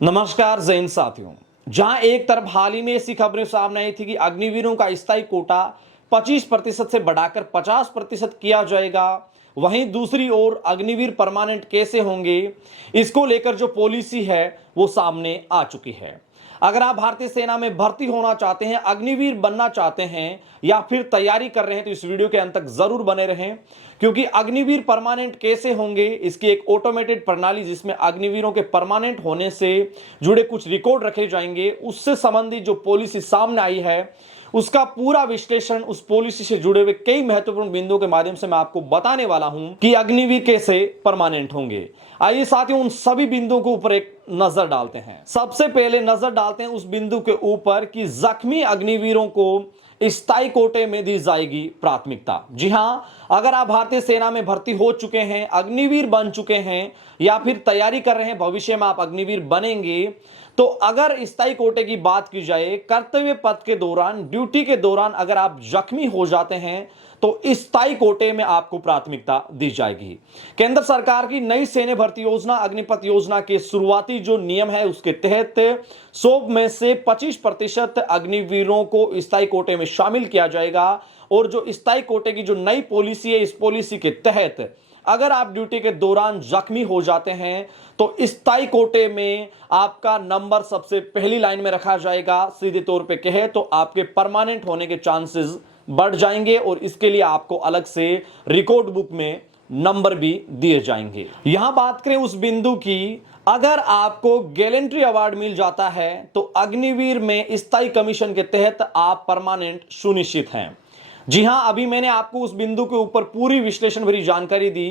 नमस्कार जैन साथियों। जहां एक तरफ हाल ही में ऐसी खबरें सामने आई थी कि अग्निवीरों का स्थायी कोटा 25% से बढ़ाकर 50% किया जाएगा, वहीं दूसरी ओर अग्निवीर परमानेंट कैसे होंगे, इसको लेकर जो पॉलिसी है वो सामने आ चुकी है। अगर आप भारतीय सेना में भर्ती होना चाहते हैं, अग्निवीर बनना चाहते हैं या फिर तैयारी कर रहे हैं तो इस वीडियो के अंत तक जरूर बने रहें, क्योंकि अग्निवीर परमानेंट कैसे होंगे इसकी एक ऑटोमेटेड प्रणाली जिसमें अग्निवीरों के परमानेंट होने से जुड़े कुछ रिकॉर्ड रखे जाएंगे, उससे संबंधित जो पॉलिसी सामने आई है उसका पूरा विश्लेषण, उस पॉलिसी से जुड़े हुए कई महत्वपूर्ण बिंदुओं के माध्यम से मैं आपको बताने वाला हूं कि अग्निवीर कैसे परमानेंट होंगे। आइए साथियों, उन सभी बिंदुओं के ऊपर एक नजर डालते हैं। सबसे पहले नजर डालते हैं उस बिंदु के ऊपर कि जख्मी अग्निवीरों को स्थायी कोटे में दी जाएगी प्राथमिकता। जी हां, अगर आप भारतीय सेना में भर्ती हो चुके हैं, अग्निवीर बन चुके हैं या फिर तैयारी कर रहे हैं, भविष्य में आप अग्निवीर बनेंगे, तो अगर स्थायी कोटे की बात की जाए, कर्तव्य पथ के दौरान, ड्यूटी के दौरान अगर आप जख्मी हो जाते हैं तो स्थायी कोटे में आपको प्राथमिकता दी जाएगी। केंद्र सरकार की नई सैन्य भर्ती योजना अग्निपथ योजना के शुरुआती जो नियम है उसके तहत 100 में से 25% अग्निवीरों को स्थायी कोटे में शामिल किया जाएगा। और जो स्थायी कोटे की जो नई पॉलिसी है, इस पॉलिसी के तहत अगर आप ड्यूटी के दौरान जख्मी हो जाते हैं तो स्थायी कोटे में आपका नंबर सबसे पहली लाइन में रखा जाएगा। सीधे तौर पे कहे तो आपके परमानेंट होने के चांसेस बढ़ जाएंगे और इसके लिए आपको अलग से रिकॉर्ड बुक में नंबर भी दिए जाएंगे। यहां बात करें उस बिंदु की, अगर आपको गैलेंट्री अवार्ड मिल जाता है तो अग्निवीर में स्थायी कमीशन के तहत आप परमानेंट सुनिश्चित हैं। जी हां, अभी मैंने आपको उस बिंदु के ऊपर पूरी विश्लेषण भरी जानकारी दी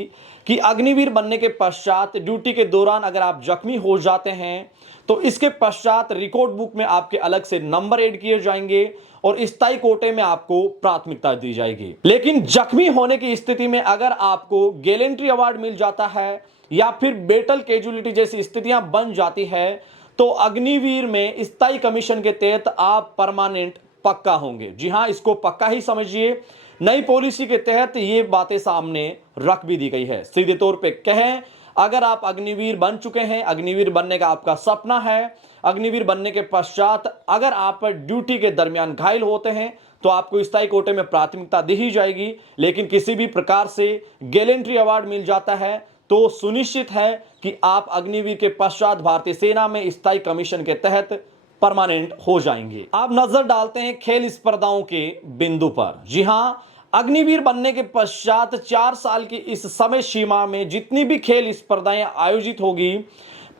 कि अग्निवीर बनने के पश्चात ड्यूटी के दौरान अगर आप जख्मी हो जाते हैं तो इसके पश्चात रिकॉर्ड बुक में आपके अलग से नंबर ऐड किए जाएंगे और स्थायी कोटे में आपको प्राथमिकता दी जाएगी। लेकिन जख्मी होने की स्थिति में अगर आपको गैलेंट्री अवार्ड मिल जाता है या फिर बेटल कैजुअलिटी जैसी स्थितियां बन जाती है तो अग्निवीर में स्थायी कमीशन के तहत आप परमानेंट पक्का होंगे। जी हां, इसको पक्का ही समझिए। नई पॉलिसी के तहत ये बातें सामने रख भी दी गई है। सीधे तौर पे कहें, अगर आप अग्निवीर बन चुके हैं, अग्निवीर बनने का आपका सपना है, अग्निवीर बनने के पश्चात अगर आप ड्यूटी के दरमियान घायल होते हैं तो आपको स्थायी कोटे में प्राथमिकता दी ही जाएगी। लेकिन किसी भी प्रकार से गैलेंट्री अवार्ड मिल जाता है तो सुनिश्चित है कि आप अग्निवीर के पश्चात भारतीय सेना में स्थायी कमीशन के तहत परमानेंट हो जाएंगे। आप नजर डालते हैं खेल स्पर्धाओं के बिंदु पर। जी हां, अग्निवीर बनने के पश्चात 4 साल की इस समय सीमा में जितनी भी खेल स्पर्धाएं आयोजित होगी,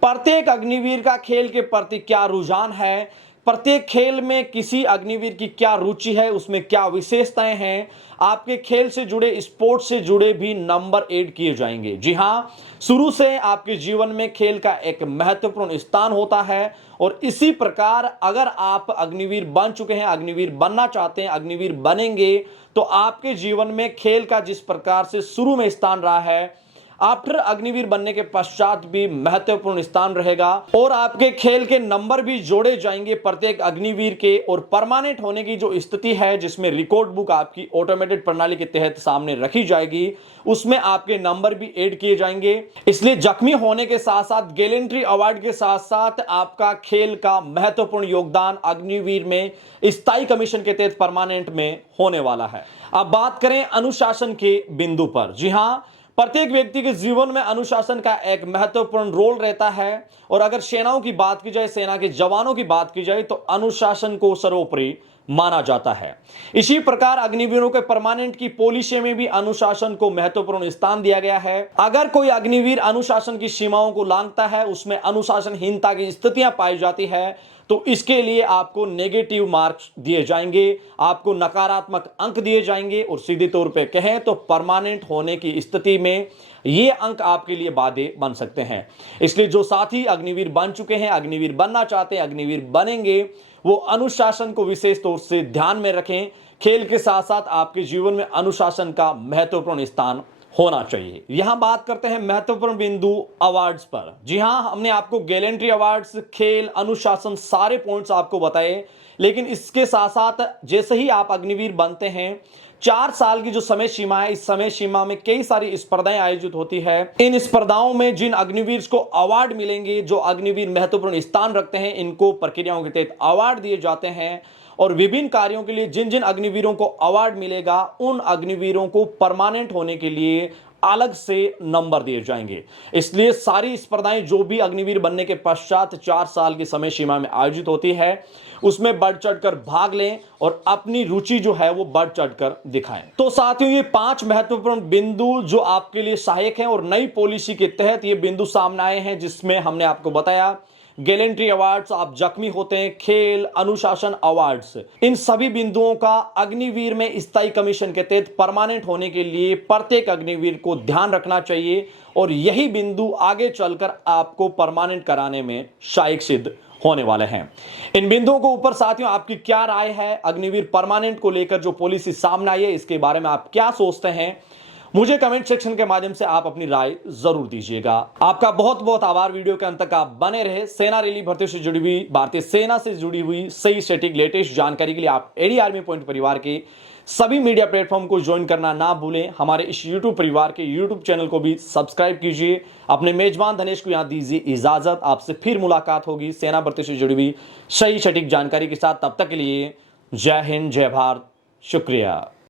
प्रत्येक अग्निवीर का खेल के प्रति क्या रुझान है, प्रत्येक खेल में किसी अग्निवीर की क्या रुचि है, उसमें क्या विशेषताएं हैं, आपके खेल से जुड़े, स्पोर्ट्स से जुड़े भी नंबर ऐड किए जाएंगे। जी हां, शुरू से आपके जीवन में खेल का एक महत्वपूर्ण स्थान होता है और इसी प्रकार अगर आप अग्निवीर बन चुके हैं, अग्निवीर बनना चाहते हैं, अग्निवीर बनेंगे, तो आपके जीवन में खेल का जिस प्रकार से शुरू में स्थान रहा है, आफ्टर अग्निवीर बनने के पश्चात भी महत्वपूर्ण स्थान रहेगा और आपके खेल के नंबर भी जोड़े जाएंगे प्रत्येक अग्निवीर के। और परमानेंट होने की जो स्थिति है, जिसमें रिकॉर्ड बुक आपकी ऑटोमेटेड प्रणाली के तहत सामने रखी जाएगी, उसमें आपके नंबर भी ऐड किए जाएंगे। इसलिए जख्मी होने के साथ साथ गैलेंट्री अवार्ड के साथ साथ आपका खेल का महत्वपूर्ण योगदान अग्निवीर में स्थायी कमीशन के तहत परमानेंट में होने वाला है। अब बात करें अनुशासन के बिंदु पर। जी हां, प्रत्येक व्यक्ति के जीवन में अनुशासन का एक महत्वपूर्ण रोल रहता है और अगर सेनाओं की बात की जाए, सेना के जवानों की बात की जाए, तो अनुशासन को सर्वोपरि माना जाता है। इसी प्रकार अग्निवीरों के परमानेंट की पॉलिसी में भी अनुशासन को महत्वपूर्ण स्थान दिया गया है। अगर कोई अग्निवीर अनुशासन की सीमाओं को लांघता है, उसमें अनुशासनहीनता की स्थितियां पाई जाती है, तो इसके लिए आपको नेगेटिव मार्क्स दिए जाएंगे, आपको नकारात्मक अंक दिए जाएंगे और सीधे तौर पे कहें तो परमानेंट होने की स्थिति में ये अंक आपके लिए बाधे बन सकते हैं। इसलिए जो साथी अग्निवीर बन चुके हैं, अग्निवीर बनना चाहते हैं, अग्निवीर बनेंगे, वो अनुशासन को विशेष तौर से ध्यान में रखें। खेल के साथ साथ आपके जीवन में अनुशासन का महत्वपूर्ण स्थान होना चाहिए। यहां बात करते हैं महत्वपूर्ण बिंदु अवार्ड्स पर। जी हां, हमने आपको गैलेंट्री अवार्ड्स, खेल, अनुशासन सारे पॉइंट्स आपको बताए, लेकिन इसके साथ साथ जैसे ही आप अग्निवीर बनते हैं, 4 साल की जो समय सीमा है, इस समय सीमा में कई सारी स्पर्धाएं आयोजित होती है। इन स्पर्धाओं में जिन अग्निवीर को अवार्ड मिलेंगे, जो अग्निवीर महत्वपूर्ण स्थान रखते हैं, इनको प्रक्रियाओं के तहत अवार्ड दिए जाते हैं। और विभिन्न कार्यों के लिए जिन जिन अग्निवीरों को अवार्ड मिलेगा, उन अग्निवीरों को परमानेंट होने के लिए अलग से नंबर दिए जाएंगे। इसलिए सारी स्पर्धाएं जो भी अग्निवीर बनने के पश्चात 4 साल की समय सीमा में आयोजित होती है, उसमें बढ़ चढ़कर भाग लें और अपनी रुचि जो है वो बढ़ चढ़कर दिखाएं। तो साथियों, ये 5 महत्वपूर्ण बिंदु जो आपके लिए सहायक हैं और नई पॉलिसी के तहत ये बिंदु सामने आए हैं, जिसमें हमने आपको बताया गैलेंट्री अवार्ड्स, आप जख्मी होते हैं, खेल, अनुशासन अवार्ड्स, इन सभी बिंदुओं का अग्निवीर में स्थायी कमीशन के तहत परमानेंट होने के लिए प्रत्येक अग्निवीर को ध्यान रखना चाहिए और यही बिंदु आगे चलकर आपको परमानेंट कराने में सहायक सिद्ध होने वाले हैं। इन बिंदुओं को ऊपर साथियों आपकी क्या राय है? अग्निवीर परमानेंट को लेकर जो पॉलिसी सामने आई है, इसके बारे में आप क्या सोचते हैं? मुझे कमेंट सेक्शन के माध्यम से आप अपनी राय जरूर दीजिएगा। आपका बहुत बहुत आभार। वीडियो के अंत तक आप बने रहे। सेना रैली भर्ती से जुड़ी हुई, भारतीय सेना से जुड़ी हुई सही सटीक लेटेस्ट जानकारी के लिए आप एडी आर्मी पॉइंट परिवार के सभी मीडिया प्लेटफॉर्म को ज्वाइन करना ना भूलें। हमारे इस यूट्यूब परिवार के यूट्यूब चैनल को भी सब्सक्राइब कीजिए। अपने मेजबान धनेश को यहां दीजिए इजाजत। आपसे फिर मुलाकात होगी सेना भर्ती से जुड़ी हुई सही सटीक जानकारी के साथ। तब तक के लिए जय हिंद, जय भारत, शुक्रिया।